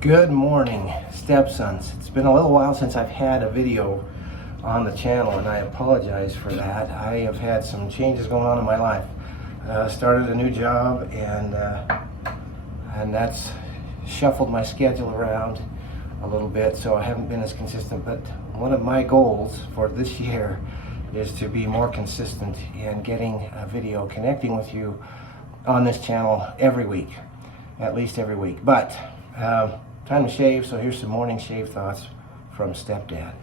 Good morning, stepsons. It's been a little while since I've had a video on the channel, and I apologize for that. I have had some changes going on in my life. Started a new job, and that's shuffled my schedule around a little bit, so I haven't been as consistent. But one of my goals for this year is to be more consistent in getting a video, connecting with you on this channel every week, at least every week. But time to shave, so here's some morning shave thoughts from Stepdad.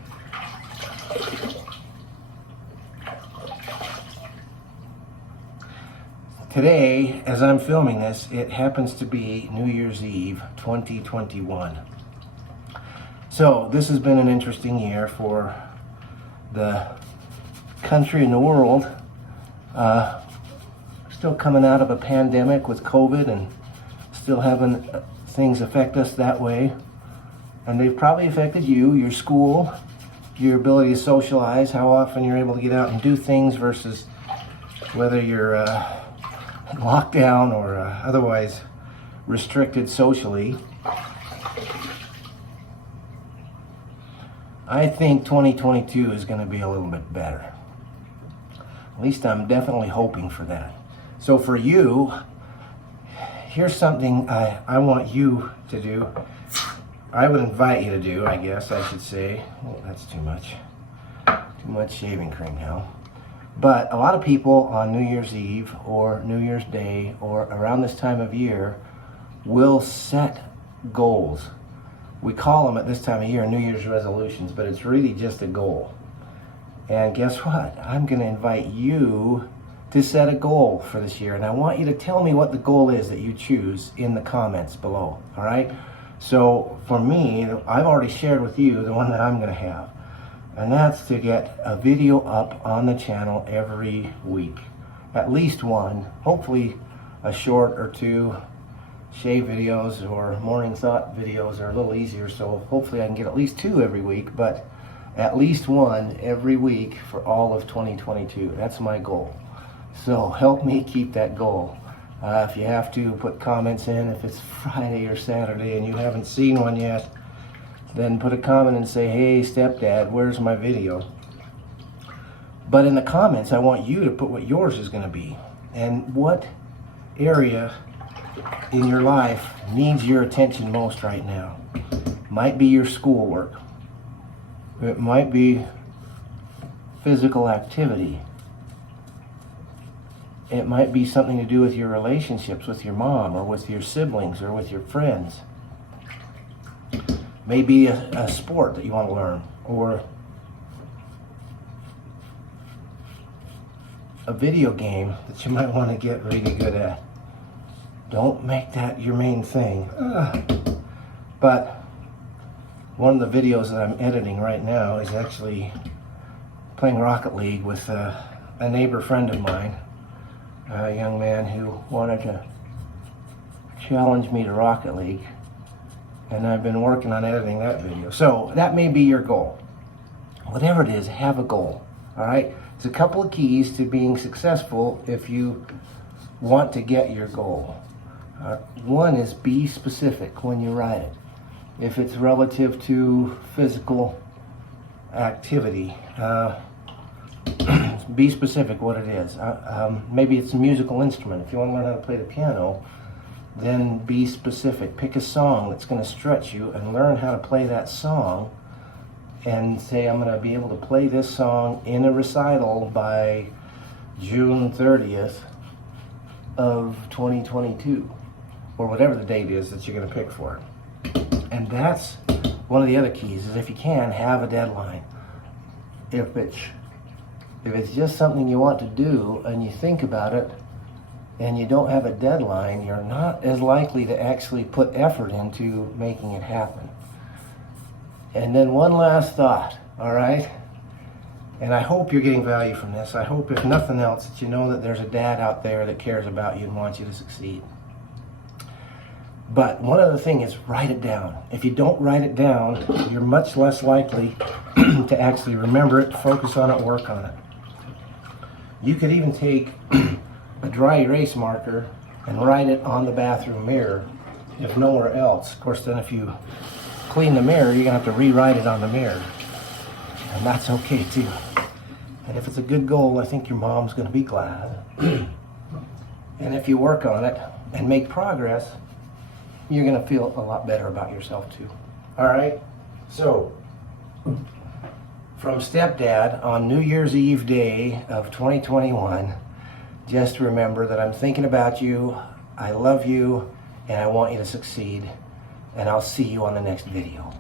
Today, as I'm filming this, it happens to be New Year's Eve 2021. So this has been an interesting year for the country and the world. Still coming out of a pandemic with COVID and still having things affect us that way, and they've probably affected you, your school, your ability to socialize, how often you're able to get out and do things versus whether you're locked down or otherwise restricted socially. I think 2022 is going to be a little bit better. At least I'm definitely hoping for that. So for you, here's something I want you to do. I would invite you to do, I guess I should say. Oh, that's too much. Too much shaving cream now. But a lot of people on New Year's Eve or New Year's Day or around this time of year will set goals. We call them at this time of year New Year's resolutions, but it's really just a goal. And guess what? I'm going to invite you to set a goal for this year, and I want you to tell me what the goal is that you choose in the comments below. All right, so for me, I've already shared with you the one that I'm going to have, and that's to get a video up on the channel every week, at least one, hopefully a short or two. Shave videos or morning thought videos are a little easier, so hopefully I can get at least two every week, but at least one every week for all of 2022. That's my goal. So help me keep that goal. If you have to, put comments in. If it's Friday or Saturday and you haven't seen one yet, then put a comment and say, hey, Stepdad, where's my video? But in the comments, I want you to put what yours is going to be and what area in your life needs your attention most right now. Might be your schoolwork. It might be physical activity. It might be something to do with your relationships with your mom or with your siblings or with your friends. Maybe a sport that you want to learn, or a video game that you might want to get really good at. Don't make that your main thing. But one of the videos that I'm editing right now is actually playing Rocket League with a neighbor friend of mine, a young man who wanted to challenge me to Rocket League, and I've been working on editing that video. So that may be your goal. Whatever it is, have a goal. All right? It's a couple of keys to being successful if you want to get your goal. One is be specific when you write it. If it's relative to physical activity, be specific what it is. Maybe it's a musical instrument. If you want to learn how to play the piano, then be specific. Pick a song that's going to stretch you and learn how to play that song, and say, I'm going to be able to play this song in a recital by June 30th of 2022, or whatever the date is that you're going to pick for it. And that's one of the other keys, is if you can, have a deadline. If it's just something you want to do and you think about it and you don't have a deadline, you're not as likely to actually put effort into making it happen. And then one last thought, all right? And I hope you're getting value from this. I hope, if nothing else, that you know that there's a dad out there that cares about you and wants you to succeed. But one other thing is, write it down. If you don't write it down, you're much less likely to actually remember it, focus on it, work on it. You could even take a dry erase marker and write it on the bathroom mirror if nowhere else. Of course, then if you clean the mirror, you're gonna have to rewrite it on the mirror. And that's okay too. And if it's a good goal, I think your mom's gonna be glad. And if you work on it and make progress, you're gonna feel a lot better about yourself too. All right? So, from Stepdad on New Year's Eve day of 2021, just remember that I'm thinking about you, I love you, and I want you to succeed. And I'll see you on the next video.